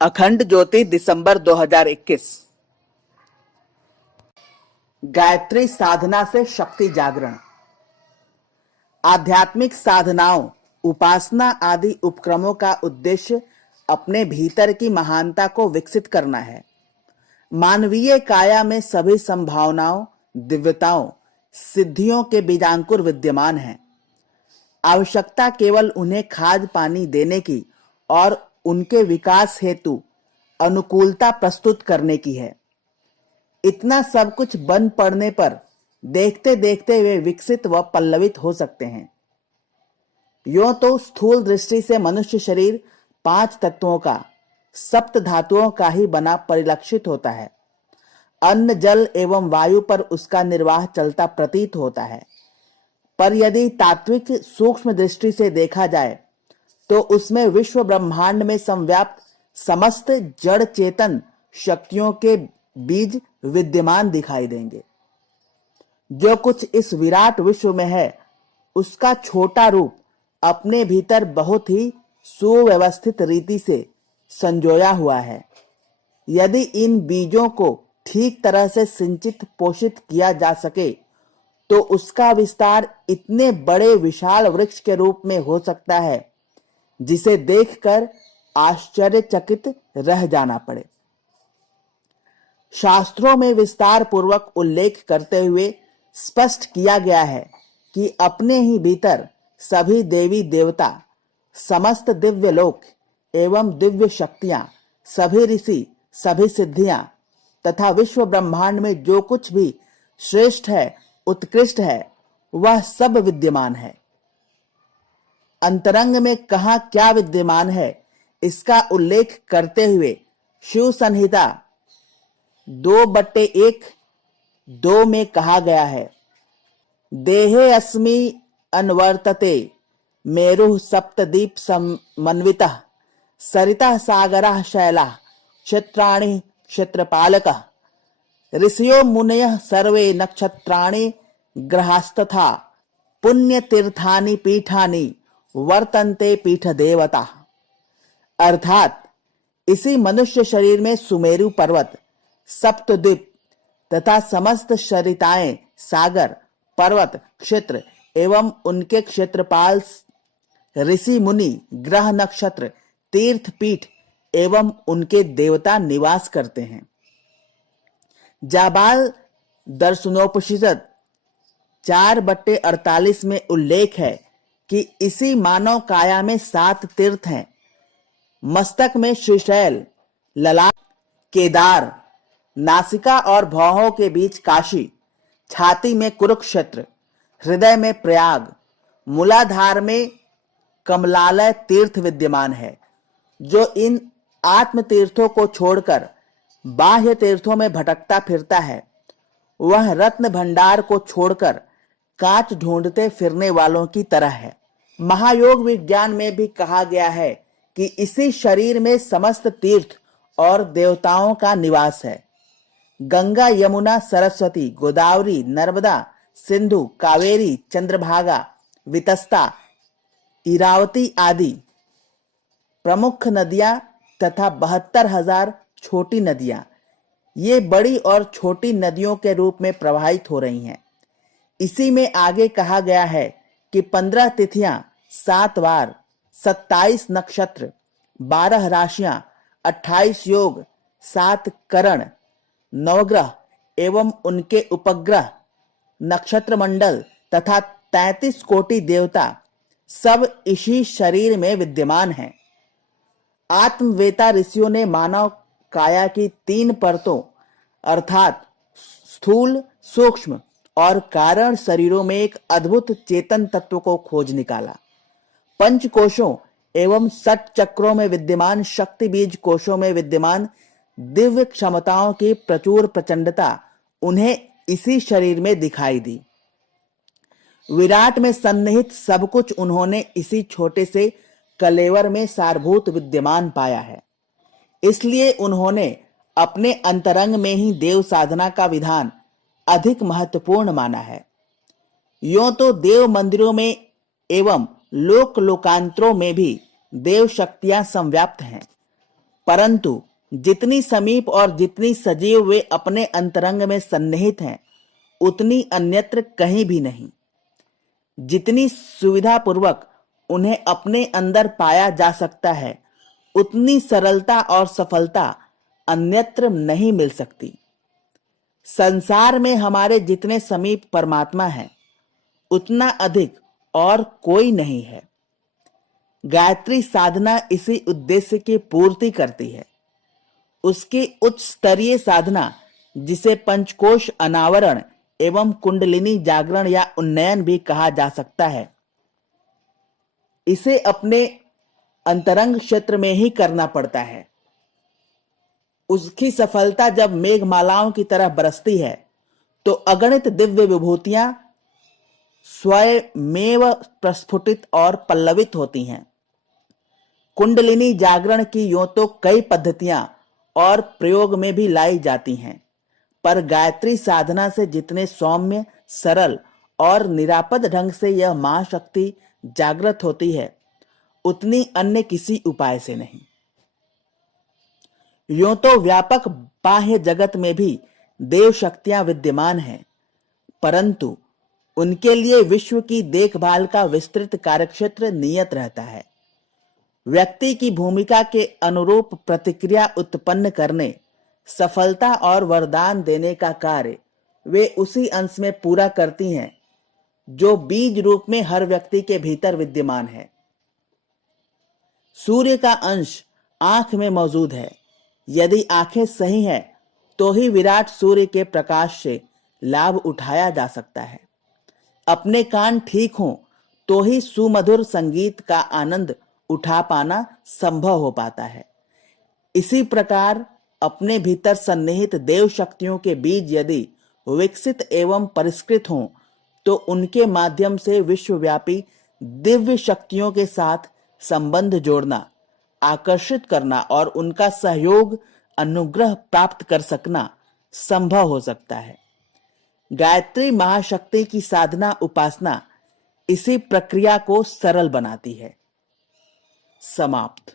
अखंड ज्योति दिसंबर 2021। गायत्री साधना से शक्ति जागरण। आध्यात्मिक साधनाओं, उपासना आदि उपक्रमों का उद्देश्य अपने भीतर की महानता को विकसित करना है। मानवीय काया में सभी संभावनाओं, दिव्यताओं, सिद्धियों के बीजांकुर विद्यमान हैं। आवश्यकता केवल उन्हें खाद पानी देने की और उनके विकास हेतु अनुकूलता प्रस्तुत करने की है। इतना सब कुछ बन पड़ने पर देखते देखते वे विकसित व पल्लवित हो सकते हैं। यों तो स्थूल दृष्टि से मनुष्य शरीर 5 तत्वों का, सप्त धातुओं का ही बना परिलक्षित होता है। अन्न, जल एवं वायु पर उसका निर्वाह चलता प्रतीत होता है। पर यदि तात्विक सूक्ष्म दृष्टि से देखा जाए तो उसमें विश्व ब्रह्मांड में संव्याप्त समस्त जड़ चेतन शक्तियों के बीज विद्यमान दिखाई देंगे। जो कुछ इस विराट विश्व में है उसका छोटा रूप अपने भीतर बहुत ही सुव्यवस्थित रीति से संजोया हुआ है। यदि इन बीजों को ठीक तरह से सिंचित पोषित किया जा सके तो उसका विस्तार इतने बड़े विशाल वृक्ष के रूप में हो सकता है जिसे देखकर आश्चर्यचकित रह जाना पड़े। शास्त्रों में विस्तार पूर्वक उल्लेख करते हुए स्पष्ट किया गया है कि अपने ही भीतर सभी देवी देवता, समस्त दिव्य लोक एवं दिव्य शक्तियां, सभी ऋषि, सभी सिद्धियां तथा विश्व ब्रह्मांड में जो कुछ भी श्रेष्ठ है, उत्कृष्ट है, वह सब विद्यमान है। अंतरंग में कहाँ क्या विद्यमान है इसका उल्लेख करते हुए शिव संहिता 2/1-2 में कहा गया है, देहे अस्मि अनवर्तते मेरुः सप्तदीप समन्वितः सरितः सागरः शैलः क्षेत्राणि क्षेत्रपालकः ऋषयो मुनयः सर्वे नक्षत्राणि ग्रहास्तथा पुण्यतीर्थानि पीठानि वर्तन्ते पीठ देवता। अर्थात इसी मनुष्य शरीर में सुमेरु पर्वत, सप्तद्वीप तथा समस्त सरिताएं, सागर, पर्वत, क्षेत्र एवं उनके क्षेत्रपाल, ऋषि मुनि, ग्रह, नक्षत्र, तीर्थ, पीठ एवं उनके देवता निवास करते हैं। जाबाल दर्शनोपनिषद 4/48 में उल्लेख है कि इसी मानव काया में 7 तीर्थ हैं। मस्तक में श्रीशैल, ललाट केदार, नासिका और भौहों के बीच काशी, छाती में कुरुक्षेत्र, हृदय में प्रयाग, मूलाधार में कमलालय तीर्थ विद्यमान है। जो इन आत्म तीर्थों को छोड़कर बाह्य तीर्थों में भटकता फिरता है वह रत्न भंडार को छोड़कर कांच ढूंढते फिरने वालों की तरह है। महायोग विज्ञान में भी कहा गया है कि इसी शरीर में समस्त तीर्थ और देवताओं का निवास है। गंगा, यमुना, सरस्वती, गोदावरी, नर्मदा, सिंधु, कावेरी, चंद्रभागा, वितस्ता, इरावती आदि प्रमुख नदियां तथा 72,000 छोटी नदियां ये बड़ी और छोटी नदियों के रूप में प्रवाहित हो रही हैं। इसी में आगे कहा गया है कि 15 तिथियां, 7 वार, 27 नक्षत्र, 12 राशियां, 28 योग, 7 करण, नवग्रह एवं उनके उपग्रह, नक्षत्र मंडल तथा 33 कोटि देवता सब इसी शरीर में विद्यमान हैं। आत्मवेता ऋषियों ने मानव काया की 3 परतों अर्थात स्थूल, सूक्ष्म और कारण शरीरों में एक अद्भुत चेतन तत्व को खोज निकाला। पंच कोशों एवं 6 चक्रों में विद्यमान शक्ति बीज कोशों में विद्यमान दिव्य क्षमताओं की प्रचुर प्रचंडता उन्हें इसी शरीर में दिखाई दी। विराट में सन्निहित सब कुछ उन्होंने इसी छोटे से कलेवर में सारभूत विद्यमान पाया है। इसलिए उन्होंने अपने अंतरंग में ही देव साधना का विधान अधिक महत्वपूर्ण माना है। यों तो देव मंदिरों में एवं लोक लोकांतरों में भी देव शक्तियां संव्याप्त हैं, परंतु जितनी समीप और जितनी सजीव वे अपने अंतरंग में सन्निहित हैं, उतनी अन्यत्र कहीं भी नहीं। जितनी सुविधापूर्वक उन्हें अपने अंदर पाया जा सकता है, उतनी सरलता और सफलता अन्यत्र नहीं मिल सकती। संसार में हमारे जितने समीप परमात्मा है, उतना अधिक और कोई नहीं है। गायत्री साधना इसी उद्देश्य की पूर्ति करती है। उसकी उच्च स्तरीय साधना, जिसे पंचकोश अनावरण एवं कुंडलिनी जागरण या उन्नयन भी कहा जा सकता है, इसे अपने अंतरंग क्षेत्र में ही करना पड़ता है। उसकी सफलता जब मेघमालाओं की तरह बरसती है, तो अगणित दिव्य विभूतियां स्वयमेव प्रस्फुटित और पल्लवित होती हैं। कुंडलिनी जागरण की यूं तो कई पद्धतियां और प्रयोग में भी लाई जाती हैं, पर गायत्री साधना से जितने सौम्य, सरल और निरापद ढंग से यह महाशक्ति जागृत होती है, उतनी अन्य किसी उपाय से नहीं। यूं तो व्यापक बाह्य जगत में भी देव शक्तियां विद्यमान हैं, परंतु उनके लिए विश्व की देखभाल का विस्तृत कार्यक्षेत्र नियत रहता है। व्यक्ति की भूमिका के अनुरूप प्रतिक्रिया उत्पन्न करने, सफलता और वरदान देने का कार्य वे उसी अंश में पूरा करती हैं जो बीज रूप में हर व्यक्ति के भीतर विद्यमान है। सूर्य का अंश आंख में मौजूद है। यदि आंखें सही हैं, तो ही विराट सूर्य के प्रकाश से लाभ उठाया जा सकता है। अपने कान ठीक हों, तो ही सुमधुर संगीत का आनंद उठा पाना संभव हो पाता है। इसी प्रकार अपने भीतर सन्निहित देव शक्तियों के बीज यदि विकसित एवं परिष्कृत हों, तो उनके माध्यम से विश्वव्यापी दिव्य शक्तियों के साथ संबंध जोड़ना, आकर्षित करना और उनका सहयोग, अनुग्रह प्राप्त कर सकना संभव हो सकता है। गायत्री महाशक्ति की साधना उपासना इसी प्रक्रिया को सरल बनाती है। समाप्त।